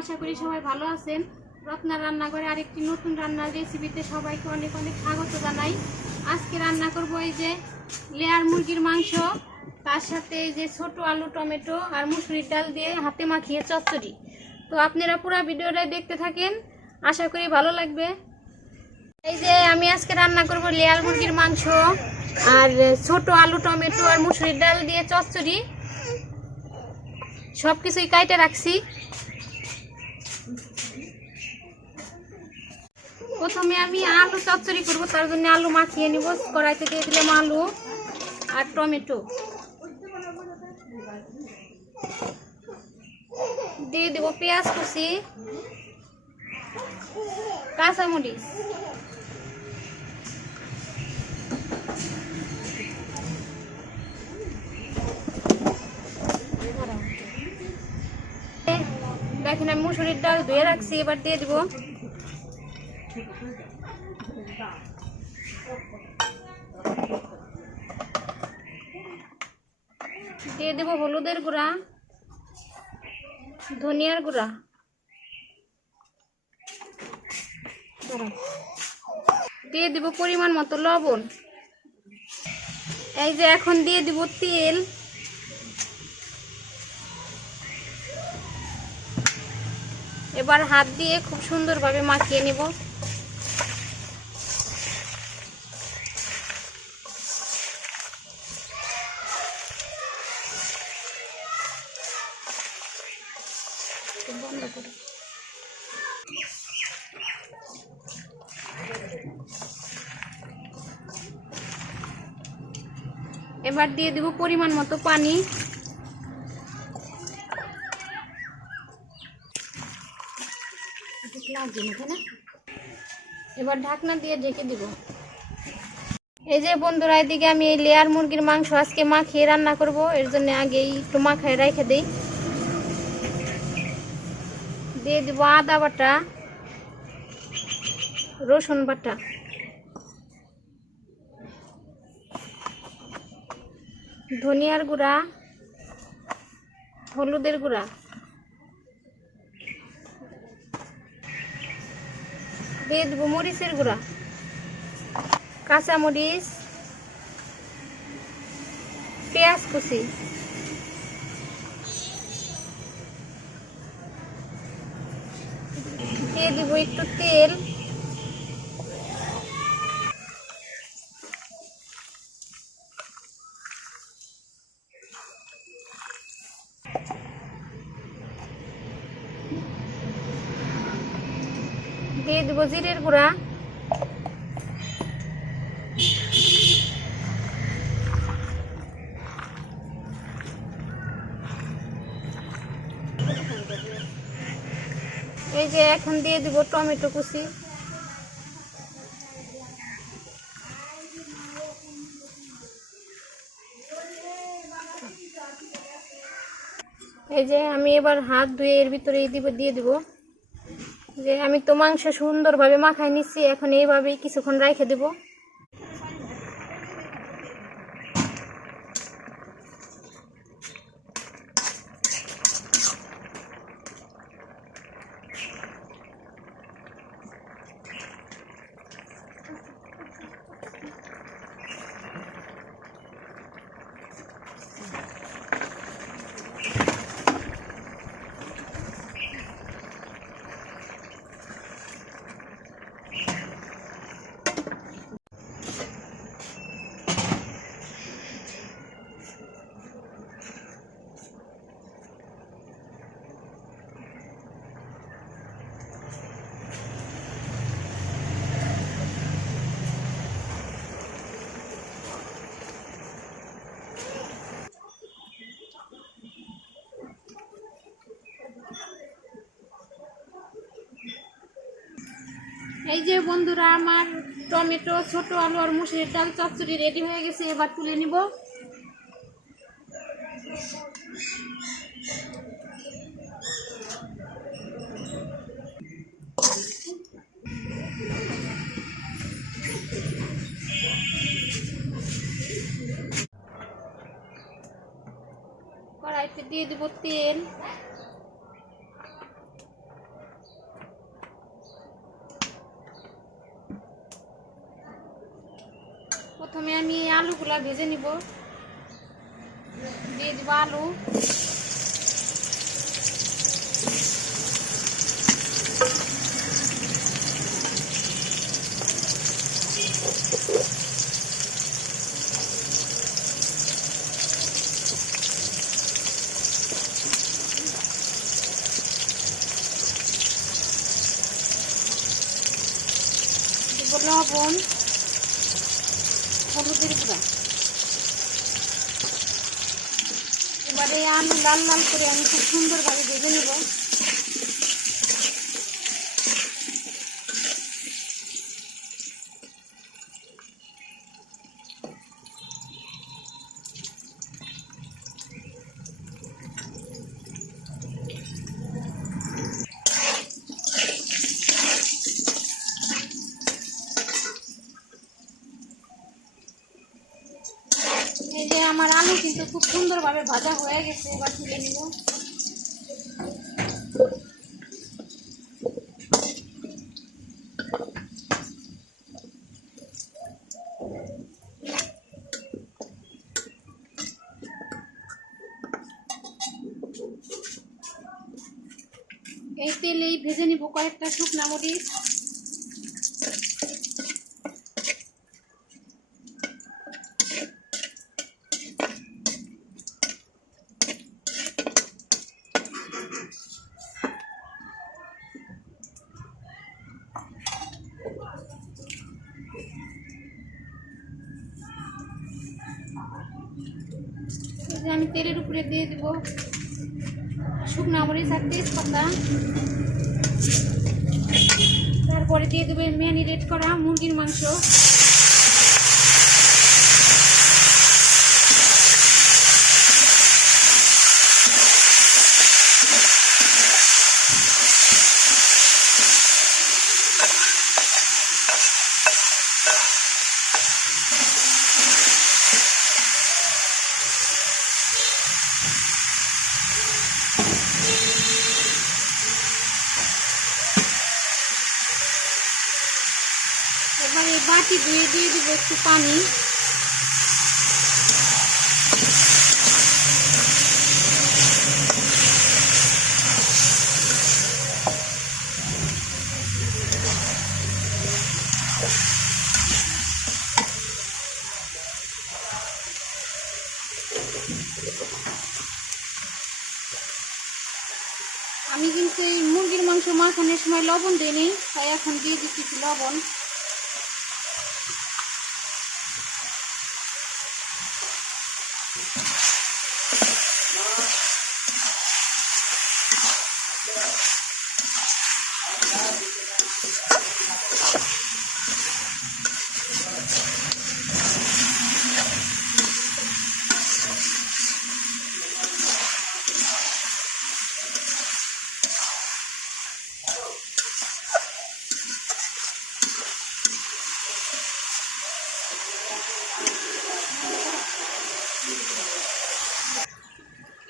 আশা করি সবাই ভালো আছেন। রত্নার রান্নাঘরে আরেকটি নতুন রান্নার রেসিপিতে সবাইকে অনেক অনেক স্বাগত জানাই। আজকে রান্না করব এই যে লেয়ার মুরগির মাংস, তার সাথে এই যে ছোট আলু, টমেটো আর মুসুরির ডাল দিয়ে হাতে মাখিয়ে চচ্চড়ি। তো আপনারা পুরো ভিডিওটা দেখতে থাকেন, আশা করি ভালো লাগবে। এই যে আমি আজকে রান্না করব লেয়ার মুরগির মাংস আর ছোট আলু, টমেটো আর মুসুরির ডাল দিয়ে চচ্চড়ি। সব কিছুই কাইটে রাখছি। প্রথমে আমি আলু চচ্চড়ি করব, তার জন্য আলু মাখিয়ে নিব। কড়াইতে দিয়ে দিলাম আলু আর টমেটো, দিয়ে দেব পেঁয়াজ কুচি, কাঁচামরিচ, দেখেন আমি মুসুরির ডাল ধুয়ে রাখছি, এবার দিয়ে দিব। দিয়ে দেব হলুদের গুঁড়া, ধনিয়ার গুঁড়া, দিয়ে দিব পরিমাণ মতো লবণ। এই যে এখন দিয়ে দিব তেল। এবার হাত দিয়ে খুব সুন্দরভাবে মাখিয়ে নিব। এবার দিয়ে দিব পরিমাণ মতো পানি। এবার ঢাকনা দিয়ে ঢেকে দিব। এই যে বন্ধুরা, এদিকে আমি এই লেয়ার মুরগির মাংস আজকে মাখিয়ে রান্না করব, এর জন্য আগেই একটু মাখায় রেখে দিই। দিয়ে দিব আদা বাটা, রসুন বাটা, ধনিয়ার গুঁড়া, হলুদের গুঁড়া, দিয়ে দেবো মরিচের গুঁড়া, কাঁচামরিচ, পেঁয়াজ কুচি, দিয়ে দিব একটু তেল, দিয়ে দিব জিরের গুঁড়া, এই যে এখন দিয়ে দিব টমেটো কুচি, এই যে আমি এবার হাত ধুয়ে এর ভিতরে দিয়ে দিব। যে আমি তো মাংস সুন্দরভাবে মাখাই নিচ্ছি, এখন এইভাবেই কিছুক্ষণ রেখে দেব। এই যে বন্ধুরা, আমার টমেটো, ছোট আলু আর মুসুরির ডাল চচ্চড়ি রেডি হয়ে গেছে। এবার তুলে নিব। কড়াইতে দিয়ে দিব তেল, প্রথমে আমি আলুগুলা ভেজে নিব। দিয়ে দিব আলু, দিব লবণ, হলুদের গুঁড়া। এবারে আলু লাল লাল করে আমি খুব সুন্দরভাবে ভেজে নেব। এই যে আমার আলু কিন্তু খুব সুন্দরভাবে ভাজা হয়ে গেছে, এবার তুলে নিব। এই তেলেই ভেজে নিব কয়েকটা শুকনা মরিচ। আমি তেলের উপরে দিয়ে দেব শুকনা মরিচ আর তেজপাতা। তারপরে দিয়ে দেবো ম্যারিনেট করা মুরগির মাংস। এবার এই বাটি ধুয়ে দিয়ে দিব একটু পানি। আমি কিন্তু এই মুরগির মাংস মাখানোর সময় লবণ দিইনি, তাই এখন দিয়ে দিচ্ছি লবণ।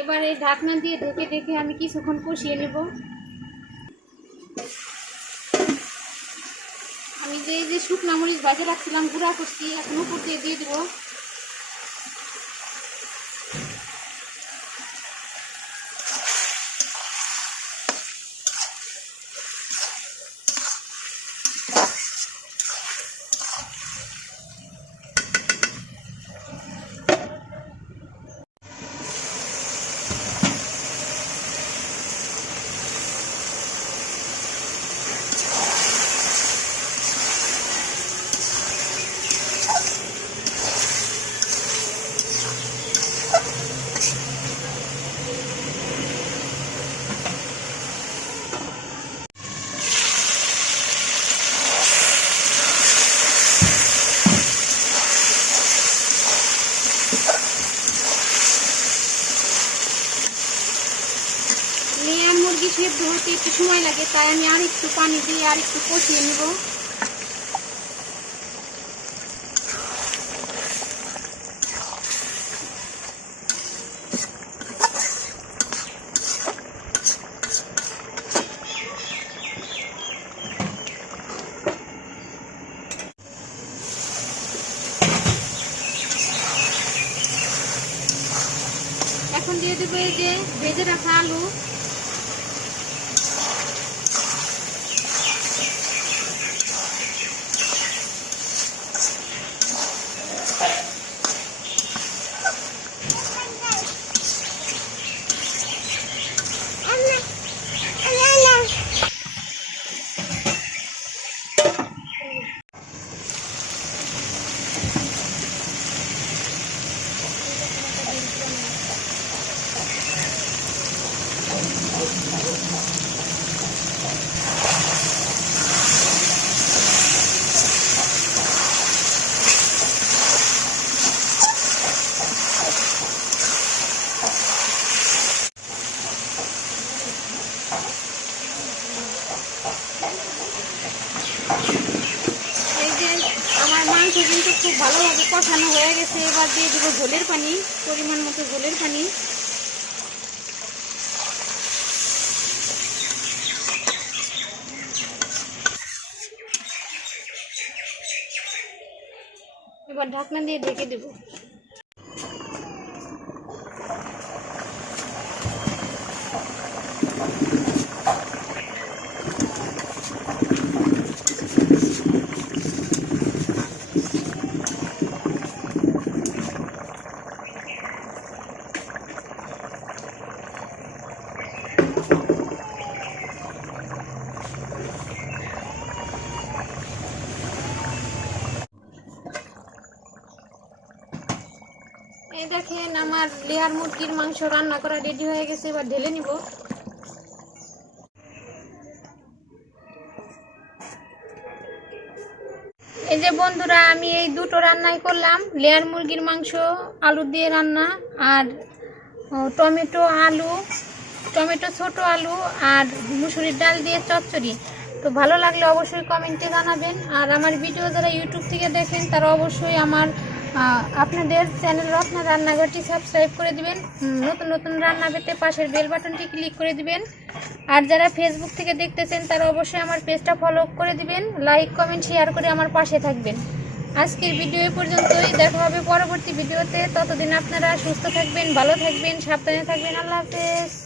এবারে ঢাকনা দিয়ে ঢেকে ঢেকে আমি কিছুক্ষণ কষিয়ে নেব। আমি যে শুকনা মরিচ ভাজে রাখছিলাম গুঁড়া করছি, এখন উপর দিয়ে দিয়ে দেবো। লেয়ার মুরগি সেদ্ধ হতে একটু সময় লাগে, তাই আমি আর একটু পানি দিয়ে আর একটু কষিয়ে নেব। দিয়ে দেবো এই যে ভেজে রাখা আলু। আমার মাংস কিন্তু খুব ভালোভাবে কষানো হয়ে গেছে। এবার দিয়ে দেবো ঝোলের পানি, পরিমাণ মতো ঝোলের পানি। এবার ঢাকনা দিয়ে ঢেকে দেবো। এই দেখেন আমার লেয়ার মুরগির মাংস রান্না করা রেডি হয়ে গেছে। এবার ঢেলে নিব। এই যে বন্ধুরা, আমি এই দুটো রান্নাই করলাম, লেয়ার মুরগির মাংস আলু দিয়ে রান্না আর টমেটো ছোট আলু আর মুসুরির ডাল দিয়ে চচ্চড়ি। তো ভালো লাগলে অবশ্যই কমেন্টে জানাবেন। আর আমার ভিডিও যারা ইউটিউব থেকে দেখেন তারা অবশ্যই আপনাদের চ্যানেল রত্না রান্নাঘরটি সাবস্ক্রাইব করে দিবেন। নতুন নতুন রান্না পেতে পাশের বেল বাটনটি ক্লিক করে দিবেন। আর যারা ফেসবুক থেকে দেখতেছেন তারা অবশ্যই আমার পেজটা ফলো করে দিবেন, লাইক কমেন্ট শেয়ার করে আমার পাশে থাকবেন। আজকের ভিডিও এই পর্যন্তই, দেখা হবে পরবর্তী ভিডিওতে। ততদিন আপনারা সুস্থ থাকবেন, ভালো থাকবেন, সাবধানে থাকবেন। আল্লাহ হাফেজ।